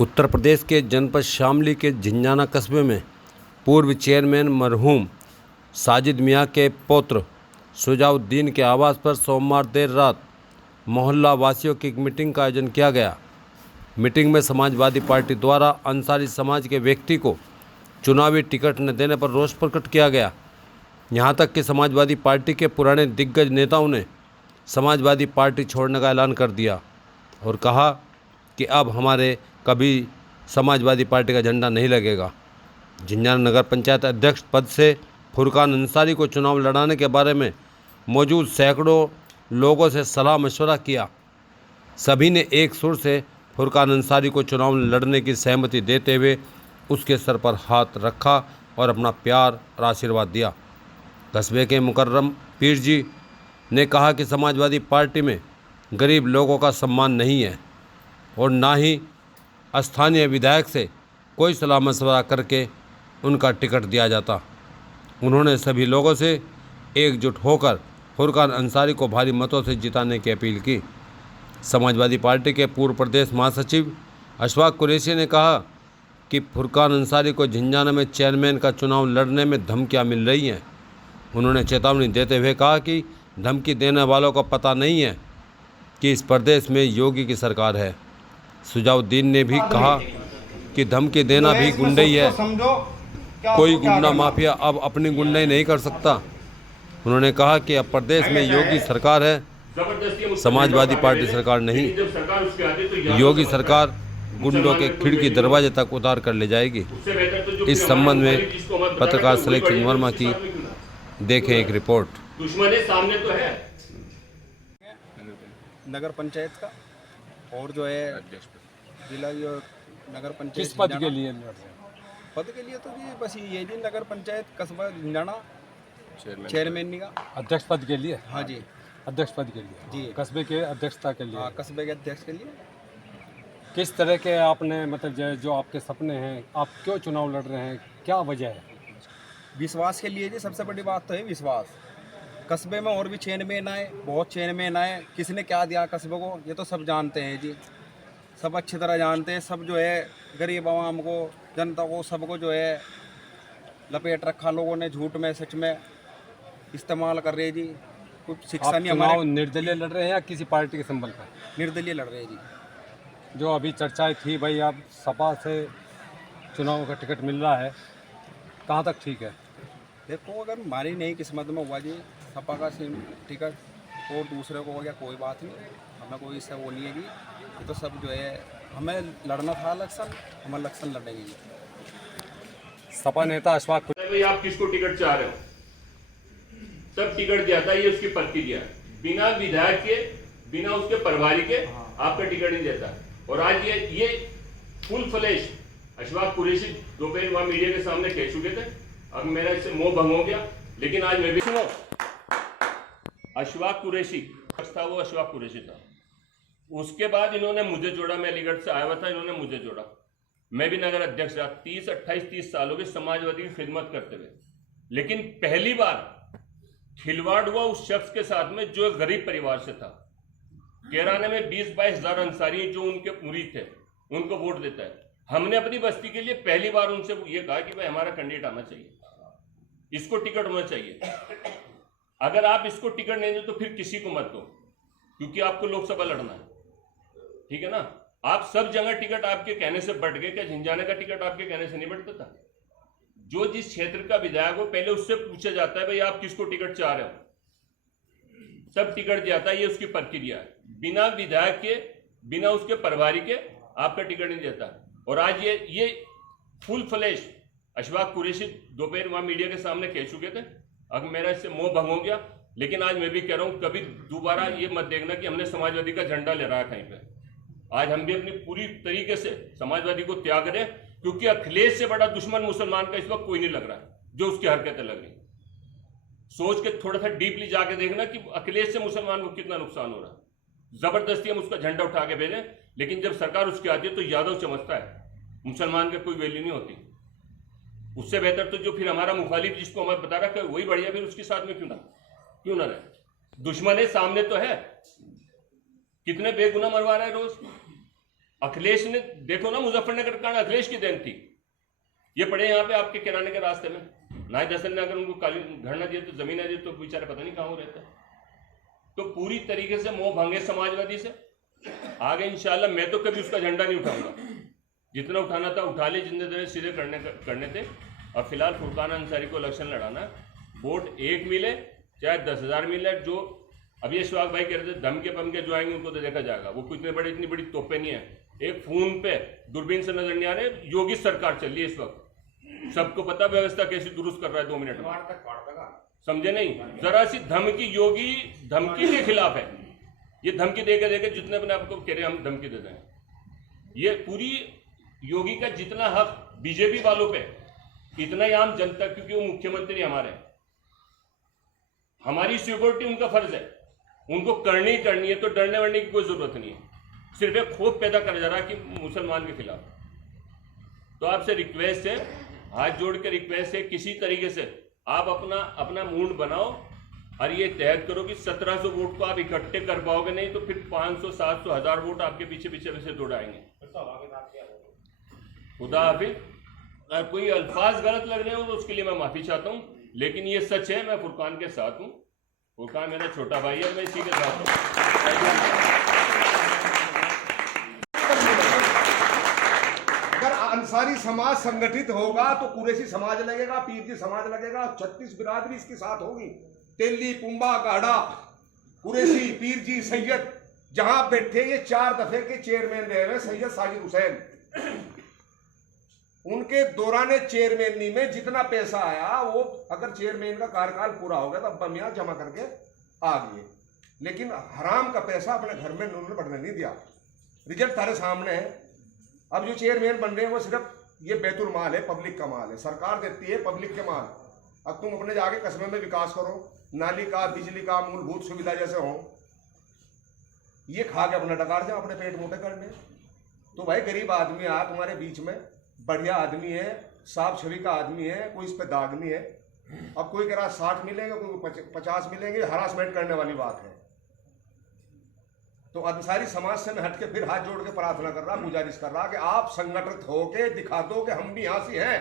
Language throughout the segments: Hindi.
उत्तर प्रदेश के जनपद शामली के झिंझाना कस्बे में पूर्व चेयरमैन मरहूम साजिद मियां के पौत्र शुजाउद्दीन के आवास पर सोमवार देर रात मोहल्ला वासियों की एक मीटिंग का आयोजन किया गया। मीटिंग में समाजवादी पार्टी द्वारा अंसारी समाज के व्यक्ति को चुनावी टिकट न देने पर रोष प्रकट किया गया। यहां तक कि समाजवादी पार्टी के पुराने दिग्गज नेताओं ने समाजवादी पार्टी छोड़ने का ऐलान कर दिया और कहा कि अब हमारे कभी समाजवादी पार्टी का झंडा नहीं लगेगा। झिंझाना नगर पंचायत अध्यक्ष पद से फुरकान अंसारी को चुनाव लड़ाने के बारे में मौजूद सैकड़ों लोगों से सलाह मशवरा किया। सभी ने एक सुर से फुरकान अंसारी को चुनाव लड़ने की सहमति देते हुए उसके सर पर हाथ रखा और अपना प्यार और आशीर्वाद दिया। कस्बे के मुकर्रम पीर जी ने कहा कि समाजवादी पार्टी में गरीब लोगों का सम्मान नहीं है और ना ही स्थानीय विधायक से कोई सलाह मशवरा करके उनका टिकट दिया जाता। उन्होंने सभी लोगों से एकजुट होकर फुरकान अंसारी को भारी मतों से जिताने की अपील की। समाजवादी पार्टी के पूर्व प्रदेश महासचिव अशफाक कुरैशी ने कहा कि फुरकान अंसारी को झिंझाना में चेयरमैन का चुनाव लड़ने में धमकियां मिल रही हैं। उन्होंने चेतावनी देते हुए कहा कि धमकी देने वालों को पता नहीं है कि इस प्रदेश में योगी की सरकार है। शुजाउद्दीन ने भी कहा कि धमकी देना भी गुंडई है, कोई गुंडा माफिया अब अपनी गुंडई नहीं कर सकता। उन्होंने कहा कि अब प्रदेश में योगी सरकार है, समाजवादी पार्टी सरकार नहीं। योगी सरकार गुंडों के खिड़की दरवाजे तक उतार कर ले जाएगी। इस संबंध में पत्रकार सलेक्शन वर्मा की देखें एक रिपोर्ट। दुश्मनी सामने तो है नगर पंचायत का और जो है जिला जो नगर पंचायत किस पद के लिए पद के लिए तो जी बस ये जी नगर पंचायत कस्बा झिंझाना चेयरमैन का अध्यक्ष पद के लिए। हाँ जी, अध्यक्ष पद के लिए जी, कस्बे के अध्यक्षता के लिए। हाँ, कस्बे के अध्यक्ष के लिए। किस तरह के आपने मतलब जो आपके सपने हैं, आप क्यों चुनाव लड़ रहे हैं, क्या वजह है? विश्वास के लिए जी, सबसे बड़ी बात तो है विश्वास। कस्बे में और भी चेयरमैन आए, बहुत चेयरमैन आए, किसने क्या दिया कस्बे को ये तो सब जानते हैं जी, सब अच्छी तरह जानते हैं। सब जो है गरीब आवाम को, जनता को, सबको जो है लपेट रखा लोगों ने, झूठ में सच में इस्तेमाल कर रहे हैं जी। कुछ शिक्षा नहीं। हमारे निर्दलीय लड़ रहे हैं या किसी पार्टी के संबल पर? निर्दलीय लड़ रहे हैं जी। जो अभी चर्चाएं थी भाई, अब सपा से चुनाव का टिकट मिल रहा है, कहाँ तक ठीक है? देखो, अगर हमारी नहीं किस्मत में हुआ जी सपा का टिकट और दूसरे को हो गया, कोई बात नहीं, हमें कोई इससे वो नहीं है जी। ये तो सब जो है हमें लड़ना था इलेक्शन, हम इलेक्शन लड़ेंगे जी। सपा नेता अशफाक भाई आप किसको टिकट चाह रहे हो, तब टिकट दिया था। ये उसकी प्रक्रिया, बिना विधायक के, बिना उसके परिवार के आपका टिकट नहीं देता। और आज ये फुल फ्लैश अशफाक कुरैशी दोपहर वहां मीडिया के सामने कह चुके थे। अब मेरा इससे मोह भंग हो गया, लेकिन आज मैं भी सुनो, अशफाक कुरैशी था, वो अशफाक कुरैशी था। उसके बाद इन्होंने मुझे जोड़ा, मैं अलीगढ़ से आया हुआ था, इन्होंने मुझे जोड़ा। मैं भी नगर अध्यक्ष रहा 30 सालों की समाजवादी की खिदमत करते हुए। लेकिन पहली बार खिलवाड़ हुआ उस शख्स के साथ में जो गरीब परिवार से था। कैराने में 20-22 हजार अंसारी जो उनके मुरीद थे, उनको वोट देता है। हमने अपनी बस्ती के लिए पहली बार उनसे ये कहा कि भाई हमारा कैंडिडेट आना चाहिए, इसको टिकट होना चाहिए। अगर आप इसको टिकट नहीं दो तो फिर किसी को मत दो, क्योंकि आपको लोकसभा लड़ना है, ठीक है ना। आप सब जगह टिकट आपके कहने से बढ़ गए, क्या झिंझाना का टिकट आपके कहने से नहीं बढ़ता था? जो जिस क्षेत्र का विधायक हो पहले उससे पूछा जाता है भाई आप किसको टिकट चाह रहे हो, सब टिकट दिया है। ये उसकी प्रक्रिया है, बिना विधायक के, बिना उसके परिवार के आपका टिकट नहीं देता। और आज ये फुल फ्लैश अशफाक कुरैशी दोपहर वहां मीडिया के सामने कह चुके थे। अब मेरा इससे मोह भंग हो गया, लेकिन आज मैं भी कह रहा हूं, कभी दोबारा ये मत देखना कि हमने समाजवादी का झंडा ले रहा है कहीं पे। आज हम भी अपनी पूरी तरीके से समाजवादी को त्याग रहे, क्योंकि अखिलेश से बड़ा दुश्मन मुसलमान का इस वक्त कोई नहीं लग रहा है जो उसकी हरकतें लग रही। सोच के थोड़ा सा डीपली जाके देखना कि अखिलेश से मुसलमान को कितना नुकसान हो रहा है। जबरदस्ती हम उसका झंडा उठा के भेजें, लेकिन जब सरकार उसकी आती है तो यादव चमकता है, मुसलमान का कोई वैल्यू नहीं होती। उससे बेहतर तो जो फिर हमारा मुखालिफ जिसको हमें बता रखा है वही बढ़िया, फिर उसके साथ में क्यों ना रहे। दुश्मन सामने तो है, कितने बेगुनाह मरवा रहा है रोज। अखिलेश ने, देखो ना मुजफ्फरनगर कांड अखिलेश की देन थी। ये पड़े यहाँ पे आपके किराने के रास्ते में, नायब दसल ने अगर उनको काली घर न दिए तो जमीन न दिए तो बेचारे पता नहीं कहाँ हो रहते। तो पूरी तरीके से मोह भंगे समाजवादी से आगे इंशाल्लाह। मैं तो कभी उसका झंडा नहीं उठाऊंगा, जितना उठाना था उठा ले, जितने देर सीधे करने थे। और फिलहाल फुरकान अंसारी को इलेक्शन लड़ाना, वोट 1 मिले चाहे 10,000 मिले। जो अभी अशफाक भाई कह रहे थे धमके पमके जो आएंगे उनको तो देखा जाएगा, वो इतनी बड़ी तोपे नहीं है। एक फोन पे दूरबीन से नजर नहीं आ रहे, योगी सरकार चल रही है इस वक्त, सबको पता व्यवस्था कैसी दुरुस्त कर रहा है 2 मिनट में, समझे नहीं। जरा सी धमकी, योगी धमकी के खिलाफ है। ये धमकी देके देके जितने अपने आपको कह रहे हम धमकी दे दें, ये पूरी योगी का जितना हक बीजेपी वालों पे, इतना ही आम जनता, क्योंकि वो मुख्यमंत्री हमारे, हमारी सिक्योरिटी उनका फर्ज है, उनको करनी ही करनी है। तो डरने वरने की कोई जरूरत नहीं है, सिर्फ एक खौफ पैदा कर जा रहा है कि मुसलमान के खिलाफ। तो आपसे रिक्वेस्ट है, हाथ जोड़ के रिक्वेस्ट है, किसी तरीके से आप अपना मूड बनाओ और ये तय करो कि 1700 वोट को आप इकट्ठे कर पाओगे, नहीं तो फिर 500, 700, 1000 वोट आपके पीछे पीछे वैसे दौड़ाएंगे। खुदा हाफिज। अगर कोई अल्फाज गलत लग रहे हो तो उसके लिए मैं माफी चाहता हूँ, लेकिन ये सच है, मैं फुरकान के साथ हूँ। फुरकान मेरा छोटा भाई है, मैं इसी के साथ हूँ। अगर अंसारी समाज संगठित होगा तो कुरैशी समाज लगेगा, पीरजी समाज लगेगा, 36 बिरादरी इसके साथ होगी। तेली, पुंबा, गाढ़ा, कुरैशी, पीरजी, सैयद, जहां बैठे ये 4 दफे के चेयरमैन रहे हुए सैयद साजिद हुसैन, उनके दौरान चेयरमैनी में जितना पैसा आया वो अगर चेयरमैन का कार्यकाल पूरा हो गया तो अब्बा मियां जमा करके आ गए। लेकिन हराम का पैसा अपने घर में उन्होंने बढ़ने नहीं दिया। रिजल्ट तारे सामने है। अब जो चेयरमैन बन रहे हैं वो सिर्फ ये बैतुल माल है, पब्लिक का माल है, सरकार देती है पब्लिक के माल। अब तुम अपने जाके कस्बे में विकास करो, नाली का, बिजली का, मूलभूत सुविधा जैसे हो, ये खा के अपना डकार जाओ, अपने पेट मोटे करने। तो भाई गरीब आदमी आ तुम्हारे बीच में, बढ़िया आदमी है, साफ छवि का आदमी है, कोई इस पे दाग नहीं है। अब कोई कह रहा 60 मिलेंगे, कोई 50 मिलेंगे, हरासमेंट करने वाली बात है। तो अंसारी समाज से मैं हटके फिर हाथ जोड़ के प्रार्थना कर रहा, गुजारिश कर रहा कि आप संगठित होके दिखा दो कि हम भी यहाँ से हैं।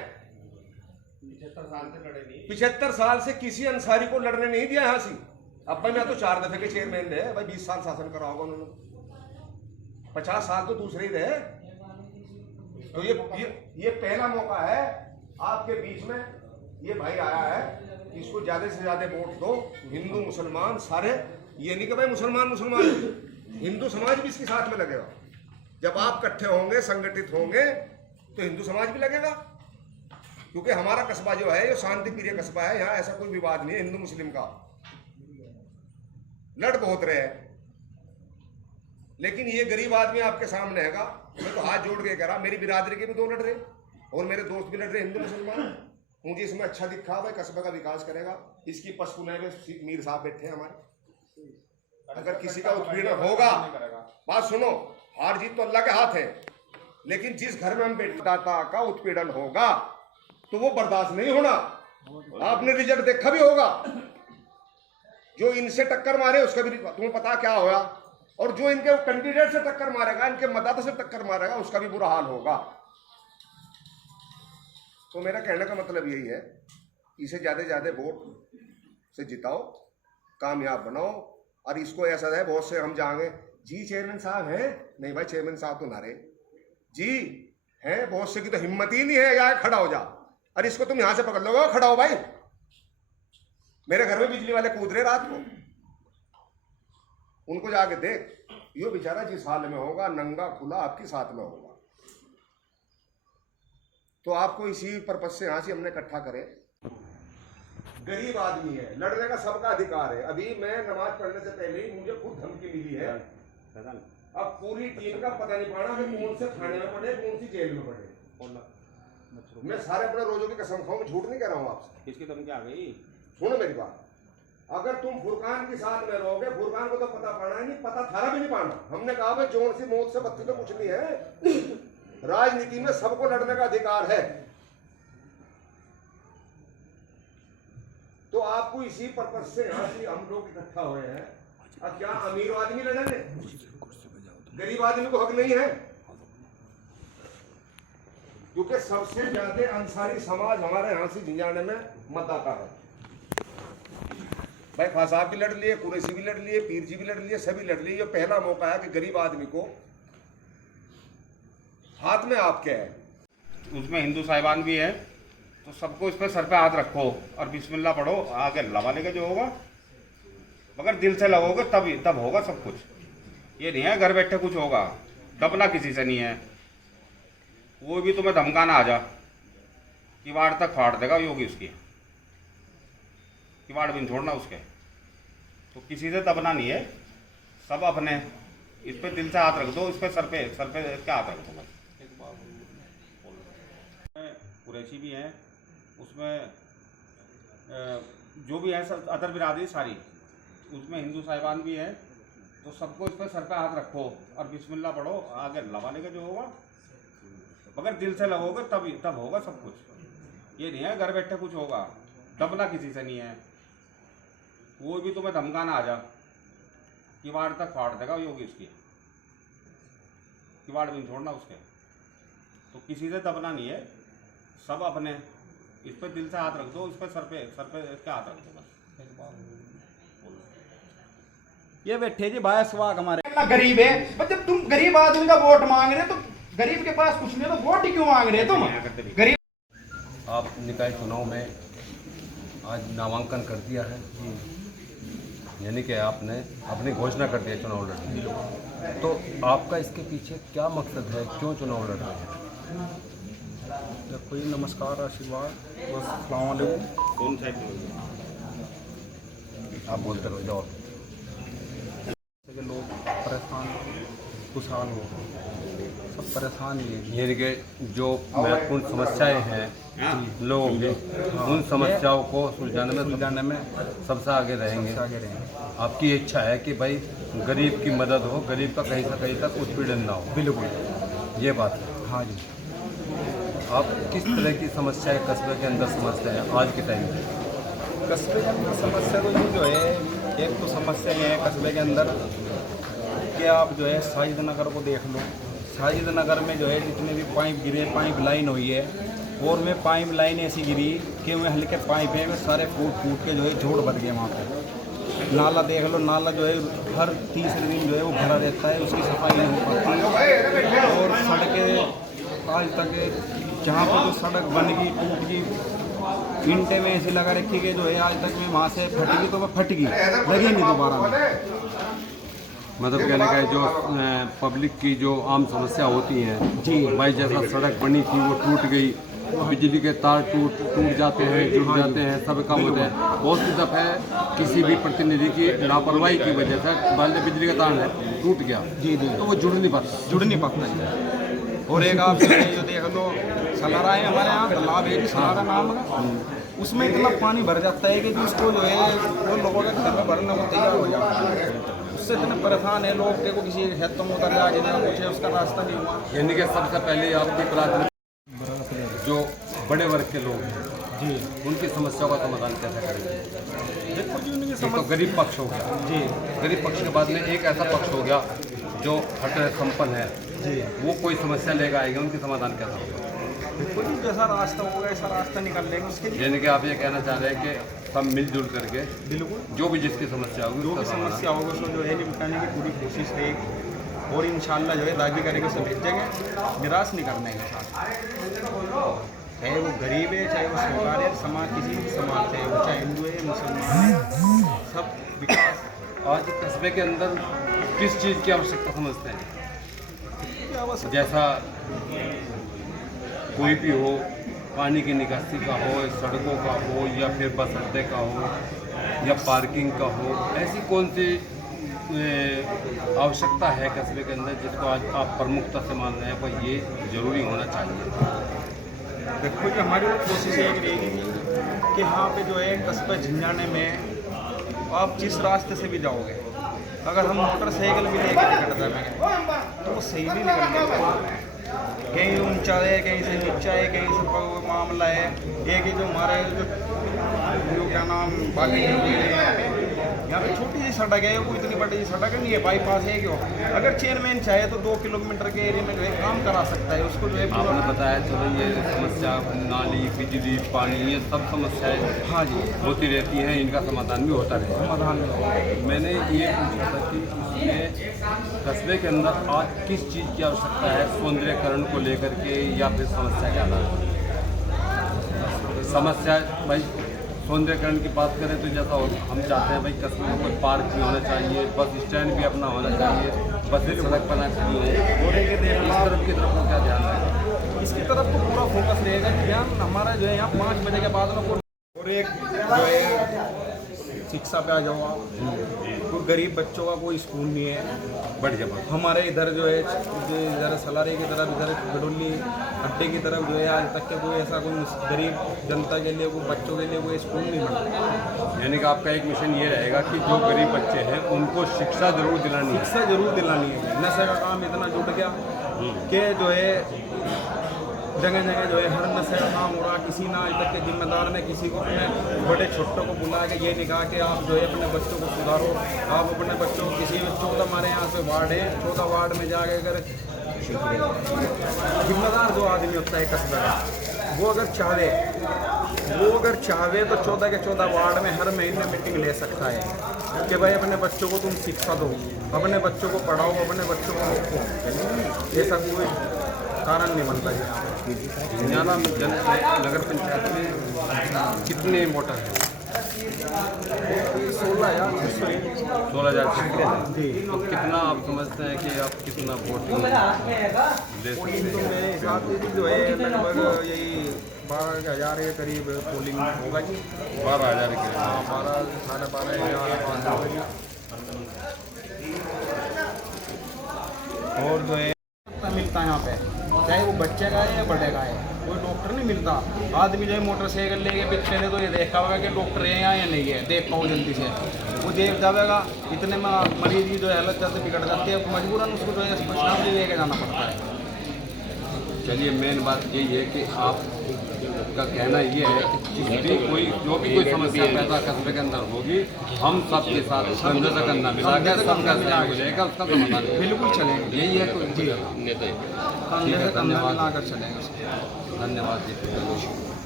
75 साल से लड़े नहीं, 75 साल से किसी अंसारी को लड़ने नहीं दिया यहाँ से। अब भाई मैं तो 4 दफे के चेयरमैन रहे भाई, 20 साल शासन करा होगा उन्होंने, 50 साल तो दूसरे ही रहे। तो ये पहला मौका है आपके बीच में, ये भाई आया है, इसको ज्यादा से ज्यादा वोट दो। हिंदू मुसलमान सारे, ये नहीं कि भाई मुसलमान, हिंदू समाज भी इसके साथ में लगेगा। जब आप इकट्ठे होंगे, संगठित होंगे तो हिंदू समाज भी लगेगा, क्योंकि हमारा कस्बा जो है ये शांति प्रिय कस्बा है, यहाँ ऐसा कोई विवाद नहीं है हिंदू मुस्लिम का। लड़ बहुत रहे हैं, लेकिन ये गरीब आदमी आपके सामने हैगा। मैं तो हाथ जोड़ के कह रहा, मेरी बिरादरी के भी 2 लड़ रहे और मेरे दोस्त भी लड़ रहे हिंदू मुसलमान। मुझे इसमें अच्छा दिखा भाई, कस्बे का विकास करेगा। इसकी पशपुने में मीर साहब बैठे हैं हमारे, अगर किसी का उत्पीड़न होगा, बात सुनो, हार जीत तो अल्लाह के हाथ है, लेकिन जिस घर में हम दाता का उत्पीड़न होगा तो वो बर्दाश्त नहीं होना। आपने रिजल्ट देखा भी होगा, जो इनसे टक्कर मारे उसका भी तुम्हें पता क्या होगा, और जो इनके कैंडिडेट से टक्कर मारेगा, इनके मतदाता से टक्कर मारेगा, उसका भी बुरा हाल होगा। तो मेरा कहने का मतलब यही है, इसे ज्यादा से ज्यादा वोट से जिताओ, कामयाब बनाओ। और इसको ऐसा है, बहुत से हम जाएंगे जी चेयरमैन साहब हैं, नहीं भाई चेयरमैन साहब तो ना रहे जी हैं, बहुत से की तो हिम्मत ही नहीं है, यार खड़ा हो जा। और इसको तुम यहां से पकड़ लो, खड़ा हो भाई। मेरे घर में बिजली वाले कूद रहे रात को, उनको जाके देख, यो बेचारा जिस हाल में होगा, नंगा खुला आपके साथ में होगा। तो आपको इसी पर्पज से यहां से हमने इकट्ठा करे। गरीब आदमी है, लड़ने का सबका अधिकार है। अभी मैं नमाज पढ़ने से पहले ही मुझे खुद धमकी मिली है। अब पूरी टीम का पता नहीं पड़ा कि कौन से थाने में पड़े, कौन सी जेल में पड़े। मैं सारे अपने रोजों की कसम खाऊं, मैं झूठ नहीं कह रहा हूँ आपसे। किसकी धमकी आ गई? सुनो मेरी बात, अगर तुम फुरकान के साथ में रहोगे, फुरकान को तो पता पाना ही नहीं, पता थारा भी नहीं पाना। हमने कहा भाई जोन सी मौत से बत्ती तो कुछ नहीं है। राजनीति में सबको लड़ने का अधिकार है। तो आपको इसी पर्पज से यहाँ से हम लोग इकट्ठा हुए हैं। अब क्या अमीर आदमी लड़ेंगे? गरीब आदमी को हक नहीं है? क्योंकि सबसे ज्यादा अंसारी समाज हमारे यहाँ से झिंझाने में मतदाता है। भाई खास साहब भी लड़ लिए, कुरैशी भी लड़ लिए, पीर जी भी लड़ लिए, सभी लड़ लिए। ये पहला मौका है कि गरीब आदमी को हाथ में आपके है। उसमें हिंदू साहिबान भी है, तो सबको इस पर सर पे हाथ रखो और बिस्मिल्लाह पढ़ो, आगे अल्लाह वाले का जो होगा, मगर दिल से लगोगे तब होगा सब कुछ। ये नहीं है घर बैठे कुछ होगा, दबना किसी से नहीं है। वो भी तुम्हें धमकाना आ जा, किवाड़ तक फाड़ देगा योगी उसकी, किवाड़ भी नहीं छोड़ना उसके। तो किसी से दबना नहीं है, सब अपने इस पे दिल से हाथ रख दो, इस पे सर पे क्या हाथ रख दो। कुरैशी भी हैं, उसमें जो भी है सब अदर बिरादरी सारी, उसमें हिंदू साहिबान भी हैं, तो सबको इस पर सर पे हाथ रखो और बिस्मिल्लाह पढ़ो, आगे अल्लाह वाले का जो होगा, मगर दिल से लगोगे तब होगा सब कुछ। ये नहीं है घर बैठे कुछ होगा, दबना किसी से नहीं है। वो भी तुम्हें धमकाना आ जा, किवाड़ तक फाड़ देगा योगी उसकी, किवाड़ भी नहीं छोड़ना उसके। तो किसी से दबना नहीं है, सब अपने इस पर दिल से हाथ रख दो, इस पर सर पे क्या हाथ रख दो बस। ये बैठे जी बाया स्वाग हमारे इतना गरीब है, पर जब तुम गरीब आदमी का वोट मांग रहे हो तो गरीब के पास कुछ नहीं, तो वोट ही क्यों मांग रहे हो तुम? गरीब आप निकाय चुनाव में आज नामांकन कर दिया है, यानी कि आपने अपनी घोषणा कर दिया चुनाव लड़ने की। तो आपका इसके पीछे क्या मकसद है, क्यों चुनाव लड़ रहे हैं? देखो जी, नमस्कार, आशीर्वाद, बस अस्सलाम वालेकुम। कौन सा आप बोलते रहो जाओ। के लोग परेशान खुशहाल हो, सब परेशान ही है। यानी कि जो महत्वपूर्ण समस्याएं हैं लोगों की, उन समस्याओं को सुलझाने में सबसे आगे रहेंगे। आपकी इच्छा है कि भाई गरीब की मदद हो, गरीब का कहीं से कहीं तक उत्पीड़न ना हो। बिल्कुल, ये बात है। हाँ जी। आप किस तरह की समस्याएं कस्बे के अंदर समझते हैं आज के टाइम में? कस्बे के अंदर समस्या तो ये जो है, एक तो समस्या ये है कस्बे के अंदर कि आप जो है साजिद नगर को देख लो। साजिद नगर में जो है जितने भी पाइप गिरे, पाइप लाइन हुई है, और में पाइप लाइन ऐसी गिरी कि वह हल्के पाइप हैं, वे सारे फूट के जो है जोड़ बन गए वहाँ पे। नाला देख लो, नाला जो है हर तीसरे दिन जो है वो भरा रहता है, उसकी सफाई नहीं हो पाती। और सड़कें आज तक जहाँ पर जो सड़क बन गई, टूट गई, ईंटें में ऐसी लगा रखी कि जो है आज तक में वहाँ से फटेगी तो वह फटेगी, लगी नहीं दोबारा में। मतलब कहने का है जो पब्लिक की जो आम समस्या होती हैं जी, भाई जैसा सड़क बनी थी वो टूट गई, बिजली के तार टूट जाते हैं, जुड़ जाते हैं, सब काम होते हैं। बहुत सी दफ़े किसी भी प्रतिनिधि की लापरवाही की वजह से मान लीजिए बिजली का तार टूट गया जी, तो वो जुड़ नहीं पाता जी। और एक आप जो देख लो, सलारा है हमारे यहाँ, तालाब है जी सलारा नाम का, उसमें इतना पानी भर जाता है कि जिसको जो है वो लोगों के घर में भरने को तैयार हो जाता है। उससे इतने परेशान है लोग कि किसी हेतु में उतर जाके कुछ है, उसका रास्ता नहीं हुआ। यानी कि सबसे पहले आपकी प्राथमिकता जो बड़े वर्ग के लोग हैं जी, उनकी समस्याओं का समाधान कैसे करेंगे? देखो जी, उनकी एक तो गरीब पक्ष हो गया जी, गरीब पक्ष के बाद में एक ऐसा पक्ष हो गया जो हट संपन्न है जी, वो कोई समस्या लेकर आएगा, उनकी समाधान कैसा होगा? देखो जी, जैसा रास्ता होगा ऐसा रास्ता निकाल लेंगे उसके लिए। यानी कि आप ये कहना चाह रहे हैं कि सब मिलजुल करके बिल्कुल जो भी जिसकी समस्या होगी, जो भी समस्या होगी उसको जो है निपटाने की पूरी कोशिश रहेगी, और इंशाल्लाह जो है राजी करेंगे, सब भेजेंगे, निराश नहीं करने के साथ। चाहे वो गरीब है, चाहे वो सरकार है, समाज किसी भी समाज से, वो चाहे हिंदू है, मुसलमान है, सब विकास। आज कस्बे के अंदर किस चीज़ की आवश्यकता समझते हैं? जैसा कोई भी हो, पानी की निकासी का हो, सड़कों का हो, या फिर बस अड्डे का हो, या पार्किंग का हो, ऐसी कौन सी आवश्यकता है कस्बे के अंदर जिसको आज आप प्रमुखता से मान रहे हैं पर ये ज़रूरी होना चाहिए? देखो जी, हमारी कोशिश एक रहेगी कि यहाँ पे जो है कस्बा झिंझाने में आप जिस रास्ते से भी जाओगे, अगर हम मोटरसाइकिल भी लेकर निकल जाएंगे तो वो सही नहीं निकलेगा। कहीं ऊंचा है, कहीं से नीचा है, कहीं से मामला है। एक ही जो हमारे जो क्या नाम बाकी यहाँ पे छोटी सी सड़क है, कोई इतनी बड़ी सड़क नहीं है, बाईपास है क्यों। अगर चेयरमैन चाहे तो 2 किलोमीटर के एरिया में जो है काम करा सकता है, उसको जो है आपने बताया चलो ये समस्या नाली, बिजली, पानी, ये सब समस्याएं हाँ जी होती रहती हैं, इनका समाधान भी होता रहेगा। समाधान में मैंने ये पूछा था कि इसमें कस्बे के अंदर आज किस चीज़ की आवश्यकता है, सौंदर्यकरण को लेकर के या फिर समस्या क्या है? समस्या भाई सौंदर्यकरण की बात करें तो जैसा हम चाहते हैं भाई कस्बे में कोई पार्क भी होना चाहिए, बस स्टैंड भी अपना होना चाहिए, बसें सड़क पर ना खड़ी हो, इस तरफ की तरफ क्या ध्यान रहेगा? इसकी तरफ तो पूरा फोकस रहेगा कि ध्यान हमारा जो है यहाँ 5 बजे के बाद में और एक जो है शिक्षा पे आ जाओ आप, कोई गरीब बच्चों का कोई स्कूल नहीं है। बढ़िया बात। हमारे इधर जो है जो इधर सलारे की तरफ, इधर गडोली अड्डे की तरफ जो है आज तक के कोई ऐसा कोई गरीब जनता के लिए, कोई बच्चों के लिए कोई स्कूल नहीं बना। यानी कि आपका एक मिशन ये रहेगा कि जो गरीब बच्चे हैं उनको शिक्षा जरूर दिलानी है। शिक्षा जरूर दिलानी है। नशे का काम इतना जुट गया कि जो है जगह जगह जो है हर नशे का काम हो रहा। किसी ना आज तक के जिम्मेदार ने किसी को अपने बड़े छोटों को बुला के ये नहीं कहा कि आप जो है अपने बच्चों को सुधारो। आप अपने बच्चों को किसी 14 हमारे यहाँ पे वार्ड है, 14 वार्ड में जाके अगर जिम्मेदार जो आदमी होता है कस्बे का, वो अगर चाहे तो 14 के 14 वार्ड में हर महीने मीटिंग ले सकता है कि भाई अपने बच्चों को तुम शिक्षा दो, अपने बच्चों को पढ़ाओ, अपने बच्चों को रोको। ऐसा कोई कारण नहीं बनता है। झिंझाना नगर पंचायत में कितने वोटर हैं? 16,600 जी। तो कितना आप समझते हैं कि आप कितना वोटिंग दे सकते पोलिंग तो हैं? मेरे हिसाब से जो है लगभग यही 12,000 के करीब पोलिंग होगा जी। 12,000 के। हाँ 12, 12,500 होगा। और जो है मिलता है यहाँ पे, चाहे वो बच्चे का है या बड़े का है, कोई डॉक्टर नहीं मिलता। आदमी जो है मोटरसाइकिल लेके पीछे ने तो ये देखा होगा कि डॉक्टर है यहाँ या नहीं है, देख पाओ जल्दी से, वो देख जाएगा। इतने में मरीज की जो है हालत जल्दी बिगड़ जाती है, मजबूरन उसको जो है अस्पताल भी लेके जाना पड़ता है। चलिए मेन बात यही है कि आप का कहना ये है कि जो भी कोई समस्या पैदा कस्बे के अंदर होगी, हम सबके साथ कंधे से कंधा मिला के सबका सहयोग रहेगा, उसका समाधान बिल्कुल चलेंगे। यही है कोई जी नेता कंधे से कंधा धन्यवाद। मिलाकर चलेंगे। धन्यवाद जी,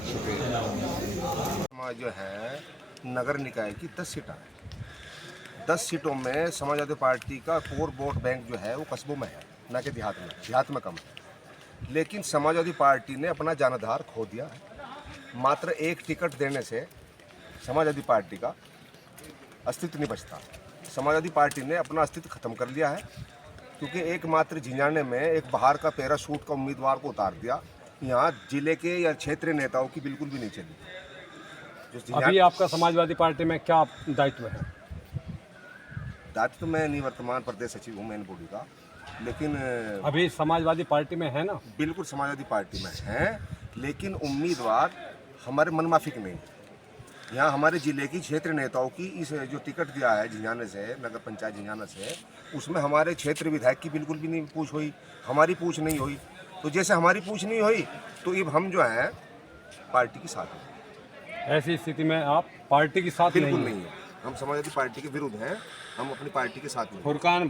शुक्रिया। समाज जो है नगर निकाय की 10 सीटें हैं। 10 सीटों में समाजवादी पार्टी का कोर वोट बैंक जो है वो कस्बों में है, ना कि देहात में कम है। लेकिन समाजवादी पार्टी ने अपना जानदार खो दिया है। मात्र एक टिकट देने से समाजवादी पार्टी का अस्तित्व नहीं बचता। समाजवादी पार्टी ने अपना अस्तित्व खत्म कर लिया है, क्योंकि एकमात्र झिंझाने में एक बाहर का पैराशूट का उम्मीदवार को उतार दिया। यहाँ जिले के या क्षेत्रीय नेताओं की बिल्कुल भी नहीं चली। जो अभी आपका समाजवादी पार्टी में क्या दायित्व है? दायित्व में निवर्तमान प्रदेश सचिव हूँ मेन बॉडी का, लेकिन अभी समाजवादी पार्टी में है ना? बिल्कुल समाजवादी पार्टी में हैं, लेकिन उम्मीदवार हमारे मनमाफिक नहीं। यहाँ हमारे जिले की क्षेत्र नेताओं की इस जो टिकट दिया है झिंझाने से, नगर पंचायत झिंझाना से, उसमें हमारे क्षेत्र विधायक की बिल्कुल भी नहीं पूछ हुई, हमारी पूछ नहीं हुई। तो जैसे हमारी पूछ नहीं हुई तो अब हम जो हैं पार्टी के साथ हैं। ऐसी स्थिति में आप पार्टी के साथ बिल्कुल नहीं नहीं है, हम समाजवादी पार्टी के विरुद्ध हैं, हम अपनी पार्टी के साथ हैं। फुरकान